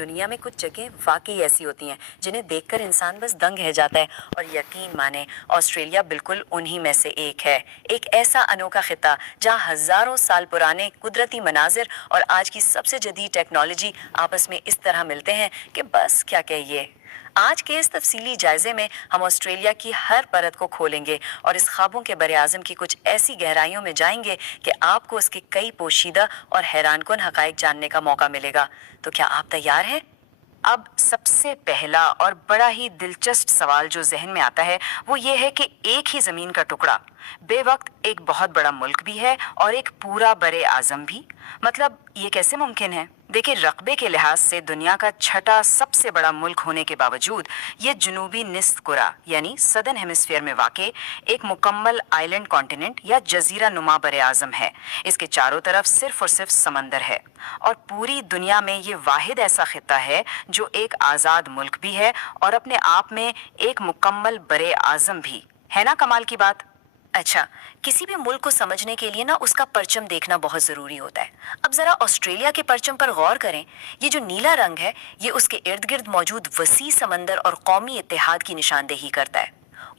दुनिया में कुछ जगह वाकई ऐसी होती हैं जिन्हें देखकर इंसान बस दंग रह जाता है। और यकीन माने, ऑस्ट्रेलिया बिल्कुल उन्हीं में से एक है। एक ऐसा अनोखा खिता जहां हजारों साल पुराने कुदरती मनाजिर और आज की सबसे जदीद टेक्नोलॉजी आपस में इस तरह मिलते हैं कि बस क्या कहिए। आज के इस तफसीली जायजे में हम ऑस्ट्रेलिया की हर परत को खोलेंगे और इस ख्वाबों के बरे आज़म की कुछ ऐसी गहराइयों में जाएंगे कि आपको उसके कई पोशीदा और हैरानकुन हकाइक जानने का मौका मिलेगा। तो क्या आप तैयार हैं? अब सबसे पहला और बड़ा ही दिलचस्प सवाल जो जहन में आता है वो ये है कि एक ही ज़मीन का टुकड़ा बेवक्त एक बहुत बड़ा मुल्क भी है और एक पूरा बरे आज़म भी। मतलब ये कैसे मुमकिन है? देखिए, रकबे के लिहाज से दुनिया का छठा सबसे बड़ा मुल्क होने के बावजूद ये जनूबी निस्फ कुरा यानी सदर्न हेमिस्फीयर में वाक़े एक मुकम्मल आइलैंड कॉन्टिनेंट या जजीरा नुमा बरे आज़म है। इसके चारों तरफ सिर्फ और सिर्फ समंदर है और पूरी दुनिया में ये वाहिद ऐसा खिता है जो एक आज़ाद मुल्क भी है और अपने आप में एक मुकम्मल बरे आज़म भी है। ना कमाल की बात। अच्छा, किसी भी मुल्क को समझने के लिए ना उसका परचम देखना बहुत ज़रूरी होता है। अब ज़रा ऑस्ट्रेलिया के परचम पर गौर करें। ये जो नीला रंग है ये उसके इर्द गिर्द मौजूद वसी समंदर और कौमी इत्तेहाद की निशानदेही करता है।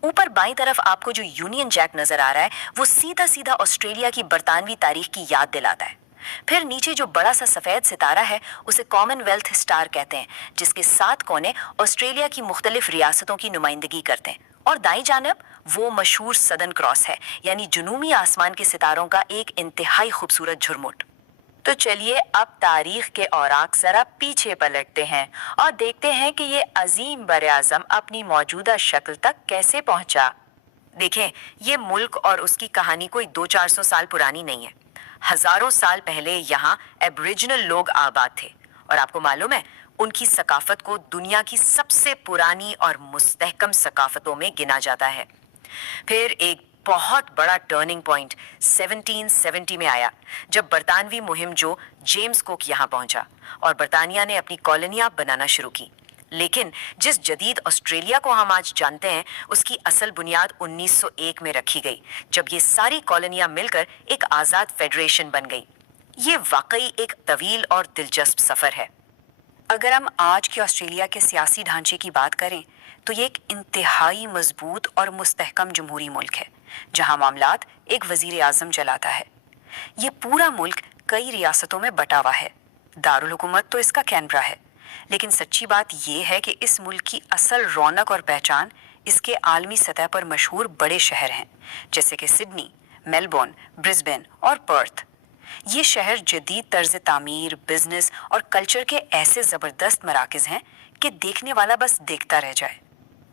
ऊपर बाईं तरफ आपको जो यूनियन जैक नज़र आ रहा है वो सीधा सीधा ऑस्ट्रेलिया की बरतानवी तारीख की याद दिलाता है। फिर नीचे जो बड़ा सा सफ़ेद सितारा है उसे कॉमनवेल्थ स्टार कहते हैं, जिसके 7 कोने ऑस्ट्रेलिया की मुख्तलिफ रियासतों की नुमाइंदगी करते हैं। और दाईं जानब वो मशहूर सदर्न क्रॉस है, यानी जुनूबी आसमान के सितारों का एक इंतहाई खूबसूरत झुरमुट। तो चलिए अब तारीख के औराक जरा पीछे पलटते हैं और देखते हैं कि ये अजीम बरे-आज़म अपनी मौजूदा शक्ल तक कैसे पहुंचा। देखें, ये मुल्क और उसकी कहानी कोई 200-400 साल पुरानी नहीं है। हजारों साल पहले यहाँ एबरिजिनल लोग आबाद थे और आपको मालूम है उनकी सकाफत को दुनिया की सबसे पुरानी और मुस्तहकम सकाफतों में गिना जाता है। फिर एक बहुत बड़ा टर्निंग पॉइंट 1770 में आया जब बरतानवी मुहिम जो जेम्स कुक यहाँ पहुंचा और बरतानिया ने अपनी कॉलोनियां बनाना शुरू की। लेकिन जिस जदीद ऑस्ट्रेलिया को हम आज जानते हैं उसकी असल बुनियाद 1901 में रखी गई, जब ये सारी कॉलोनियां मिलकर एक आज़ाद फेडरेशन बन गई। ये वाकई एक तवील और दिलचस्प सफ़र है। अगर हम आज के ऑस्ट्रेलिया के सियासी ढांचे की बात करें तो ये एक इंतहाई मजबूत और मुस्तहकम जमहूरी मुल्क है जहां मामलात एक वजीर आज़म चलाता है। ये पूरा मुल्क कई रियासतों में बटा हुआ है। दारुल हुकूमत तो इसका कैनबरा है, लेकिन सच्ची बात यह है कि इस मुल्क की असल रौनक और पहचान इसके आलमी सतह पर मशहूर बड़े शहर हैं, जैसे कि सिडनी, मेलबोर्न, ब्रिस्बेन और पर्थ। ये शहर जदीद तर्ज तामीर, बिजनेस और कल्चर के ऐसे ज़बरदस्त मराकज़ हैं कि देखने वाला बस देखता रह जाए।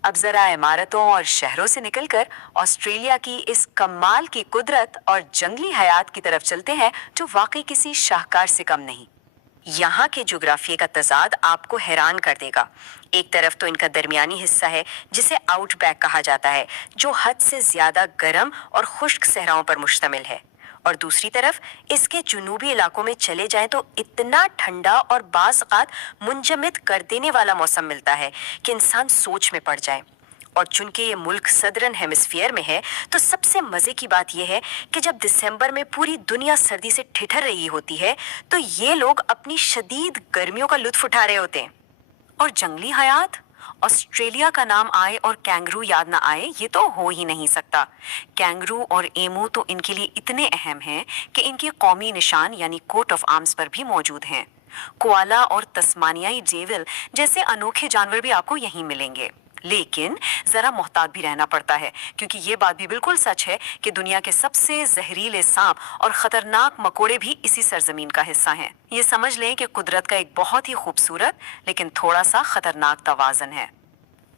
अब ज़रा इमारतों और शहरों से निकलकर ऑस्ट्रेलिया की इस कमाल की कुदरत और जंगली हयात की तरफ चलते हैं जो वाकई किसी शाहकार से कम नहीं। यहाँ के जोग्राफिए का तजाद आपको हैरान कर देगा। एक तरफ तो इनका दरमियानी हिस्सा है जिसे आउटबैक कहा जाता है, जो हद से ज़्यादा गर्म और खुश्क सहराओं पर मुश्तमिल है, और दूसरी तरफ इसके जुनूबी इलाकों में चले जाएं तो इतना ठंडा और बाज़ औक़ात मुंजमद कर देने वाला मौसम मिलता है कि इंसान सोच में पड़ जाए। और चूंकि ये मुल्क सदर्न हेमिस्फीयर में है तो सबसे मज़े की बात यह है कि जब दिसंबर में पूरी दुनिया सर्दी से ठिठुर रही होती है तो ये लोग अपनी शदीद गर्मियों का लुत्फ़ उठा रहे होते हैं। और जंगली हयात, ऑस्ट्रेलिया का नाम आए और कैंगरू याद ना आए ये तो हो ही नहीं सकता। कैंगरू और एमू तो इनके लिए इतने अहम हैं कि इनके कौमी निशान यानी कोट ऑफ आर्म्स पर भी मौजूद हैं। कोआला और तस्मानियाई डेविल जैसे अनोखे जानवर भी आपको यहीं मिलेंगे, लेकिन ज़रा मोहतात भी रहना पड़ता है, क्योंकि ये बात भी बिल्कुल सच है कि दुनिया के सबसे जहरीले सांप और ख़तरनाक मकोड़े भी इसी सरजमीन का हिस्सा हैं। ये समझ लें कि कुदरत का एक बहुत ही खूबसूरत लेकिन थोड़ा सा ख़तरनाक तवाज़न है।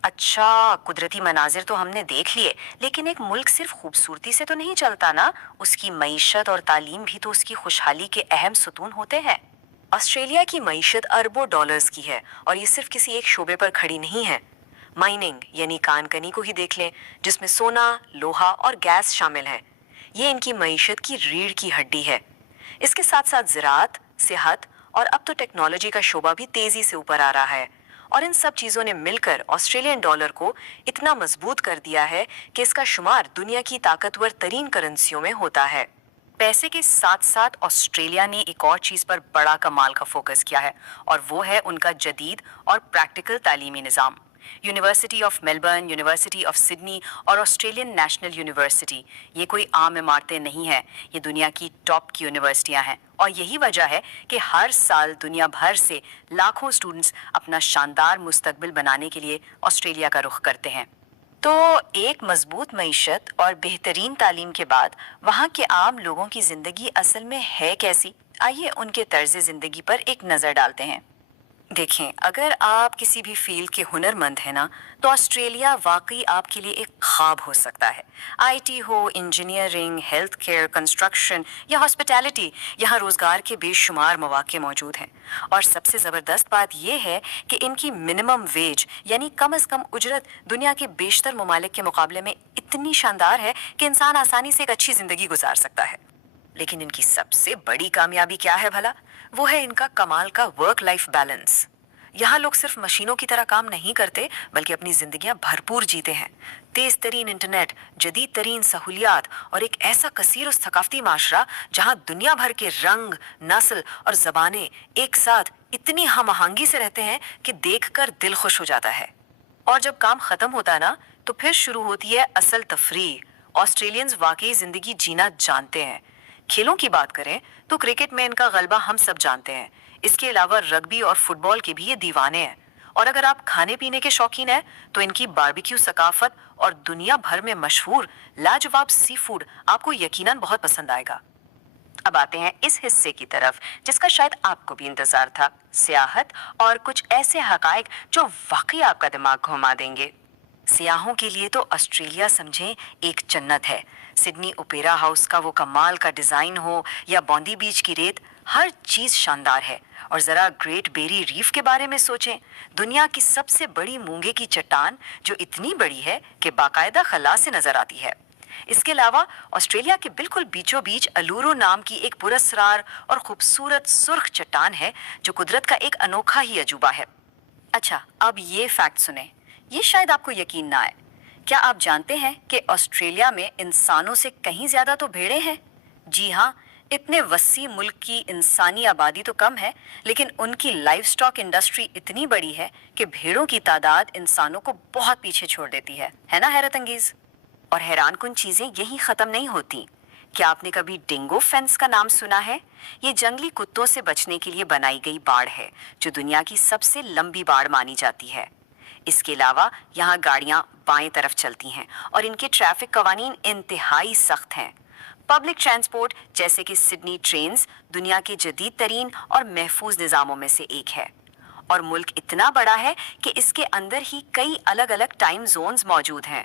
अच्छा, कुदरती मनाजिर तो हमने देख लिए, लेकिन एक मुल्क सिर्फ खूबसूरती से तो नहीं चलता ना, उसकी मईशत और तालीम भी तो उसकी खुशहाली के अहम सुतून होते हैं। ऑस्ट्रेलिया की मईशत अरबों डॉलर्स की है और ये सिर्फ किसी एक शोबे पर खड़ी नहीं है। माइनिंग यानी कानकनी को ही देख लें, जिसमें सोना, लोहा और गैस शामिल है। ये इनकी मईशत की रीढ़ की हड्डी है। इसके साथ साथ ज़राअत, सेहत और अब तो टेक्नोलॉजी का शोबा भी तेज़ी से ऊपर आ रहा है। और इन सब चीज़ों ने मिलकर ऑस्ट्रेलियन डॉलर को इतना मजबूत कर दिया है कि इसका शुमार दुनिया की ताकतवर तरीन करेंसियों में होता है। پیسے کے ساتھ ساتھ آسٹریلیا نے ایک اور چیز پر بڑا کمال کا فوکس کیا ہے، اور وہ ہے ان کا جدید اور پریکٹیکل تعلیمی نظام۔ University of Melbourne, university of Sydney اور آسٹریلین نیشنل یونیورسٹی، یہ کوئی عام عمارتیں نہیں ہیں، یہ دنیا کی ٹاپ کی یونیورسٹیاں ہیں، اور یہی وجہ ہے کہ ہر سال دنیا بھر سے لاکھوں اسٹوڈنٹس اپنا شاندار مستقبل بنانے کے لیے آسٹریلیا کا رخ کرتے ہیں۔ تو ایک مضبوط معیشت اور بہترین تعلیم کے بعد وہاں کے عام لوگوں کی زندگی اصل میں ہے کیسی؟ آئیے ان کے طرز زندگی پر ایک نظر ڈالتے ہیں۔ دیکھیں، اگر آپ کسی بھی فیلڈ کے ہنر مند ہیں نا، تو آسٹریلیا واقعی آپ کے لیے ایک خواب ہو سکتا ہے۔ I T who, engineering, health care, construction یا ہاسپٹیلٹی، یہاں روزگار کے بے شمار مواقع موجود ہیں۔ اور سب سے زبردست بات یہ ہے کہ ان کی منیمم ویج یعنی کم از کم اجرت دنیا کے بیشتر ممالک کے مقابلے میں اتنی شاندار ہے کہ انسان آسانی سے ایک اچھی زندگی گزار سکتا ہے۔ لیکن ان کی سب سے بڑی کامیابی کیا ہے بھلا؟ وہ ہے ان کا کمال کا ورک لائف بیلنس۔ یہاں لوگ صرف مشینوں کی طرح کام نہیں کرتے بلکہ اپنی زندگیاں بھرپور جیتے ہیں۔ تیز ترین انٹرنیٹ، جدید ترین سہولیات اور ایک ایسا کثیر و ثقافتی معاشرہ جہاں دنیا بھر کے رنگ، نسل اور زبانیں ایک ساتھ اتنی ہم آہنگی سے رہتے ہیں کہ دیکھ کر دل خوش ہو جاتا ہے۔ اور جب کام ختم ہوتا ہے نا، تو پھر شروع ہوتی ہے اصل تفریح۔ آسٹریلینز واقعی زندگی جینا جانتے ہیں۔ کھیلوں کی بات کریں تو کرکٹ میں ان کا غلبہ ہم سب جانتے ہیں۔ اس کے علاوہ رگبی اور فٹ بال کے بھی یہ دیوانے ہیں۔ اور اگر آپ کھانے پینے کے شوقین ہیں تو ان کی باربیکیو ثقافت اور دنیا بھر میں مشہور لاجواب سی فوڈ آپ کو یقیناً بہت پسند آئے گا۔ اب آتے ہیں اس حصے کی طرف جس کا شاید آپ کو بھی انتظار تھا، سیاحت اور کچھ ایسے حقائق جو واقعی آپ کا دماغ گھما دیں گے۔ سیاحوں کے لیے تو آسٹریلیا سمجھیں ایک جنت ہے۔ سڈنی اوپیرا ہاؤس کا وہ کمال کا ڈیزائن ہو یا بوندی بیچ کی ریت، ہر چیز شاندار ہے۔ اور ذرا گریٹ بیری ریف کے بارے میں سوچیں، دنیا کی سب سے بڑی مونگے کی چٹان جو اتنی بڑی ہے کہ باقاعدہ خلا سے نظر آتی ہے۔ اس کے علاوہ آسٹریلیا کے بالکل بیچوں بیچ الورو نام کی ایک پراسرار اور خوبصورت سرخ چٹان ہے جو قدرت کا ایک انوکھا ہی عجوبہ ہے۔ اچھا، اب یہ فیکٹ سنیں، یہ شاید آپ کو یقین نہ آئے۔ کیا آپ جانتے ہیں کہ آسٹریلیا میں انسانوں سے کہیں زیادہ تو بھیڑیں ہیں؟ جی ہاں، اتنے وسیع ملک کی انسانی آبادی تو کم ہے، لیکن ان کی لائف سٹاک انڈسٹری اتنی بڑی ہے کہ بھیڑوں کی تعداد انسانوں کو بہت پیچھے چھوڑ دیتی ہے نا حیرت انگیز؟ اور حیران کن چیزیں یہی ختم نہیں ہوتی۔ کیا آپ نے کبھی ڈینگو فینس کا نام سنا ہے؟ یہ جنگلی کتوں سے بچنے کے لیے بنائی گئی باڑ ہے جو دنیا کی سب سے لمبی باڑ مانی جاتی ہے۔ اس کے علاوہ یہاں گاڑیاں بائیں طرف چلتی ہیں اور ان کے ٹریفک قوانین انتہائی سخت ہیں۔ پبلک ٹرانسپورٹ جیسے کہ سڈنی ٹرینز دنیا کے جدید ترین اور محفوظ نظاموں میں سے ایک ہے۔ اور ملک اتنا بڑا ہے کہ اس کے اندر ہی کئی الگ الگ ٹائم زونز موجود ہیں۔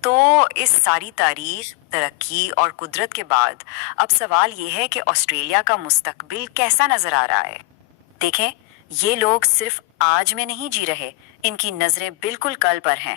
تو اس ساری تاریخ، ترقی اور قدرت کے بعد اب سوال یہ ہے کہ آسٹریلیا کا مستقبل کیسا نظر آ رہا ہے؟ دیکھیں، یہ لوگ صرف آج میں نہیں جی رہے، ان کی نظریں بالکل کل پر ہیں۔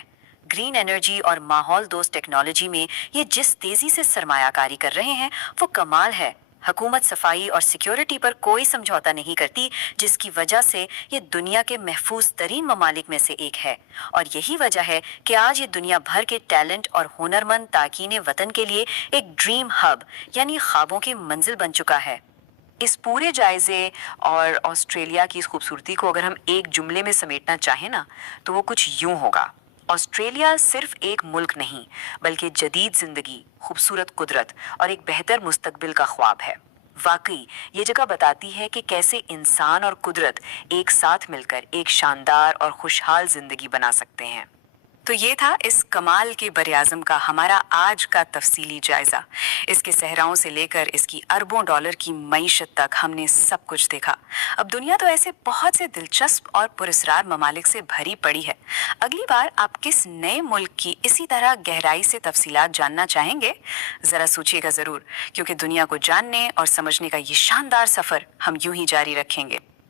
گرین انرجی اور ماحول دوست ٹیکنالوجی میں یہ جس تیزی سے سرمایہ کاری کر رہے ہیں وہ کمال ہے۔ حکومت صفائی اور سیکیورٹی پر کوئی سمجھوتا نہیں کرتی، جس کی وجہ سے یہ دنیا کے محفوظ ترین ممالک میں سے ایک ہے۔ اور یہی وجہ ہے کہ آج یہ دنیا بھر کے ٹیلنٹ اور ہنرمند تارکین وطن کے لیے ایک ڈریم ہب یعنی خوابوں کی منزل بن چکا ہے۔ اس پورے جائزے اور آسٹریلیا کی اس خوبصورتی کو اگر ہم ایک جملے میں سمیٹنا چاہیں نا، تو وہ کچھ یوں ہوگا: آسٹریلیا صرف ایک ملک نہیں بلکہ جدید زندگی، خوبصورت قدرت اور ایک بہتر مستقبل کا خواب ہے۔ واقعی یہ جگہ بتاتی ہے کہ کیسے انسان اور قدرت ایک ساتھ مل کر ایک شاندار اور خوشحال زندگی بنا سکتے ہیں۔ تو یہ تھا اس کمال کے براعظم کا ہمارا آج کا تفصیلی جائزہ۔ اس کے صحراؤں سے لے کر اس کی اربوں ڈالر کی معیشت تک ہم نے سب کچھ دیکھا۔ اب دنیا تو ایسے بہت سے دلچسپ اور پراسرار ممالک سے بھری پڑی ہے۔ اگلی بار آپ کس نئے ملک کی اسی طرح گہرائی سے تفصیلات جاننا چاہیں گے؟ ذرا سوچیے گا ضرور، کیونکہ دنیا کو جاننے اور سمجھنے کا یہ شاندار سفر ہم یوں ہی جاری رکھیں گے۔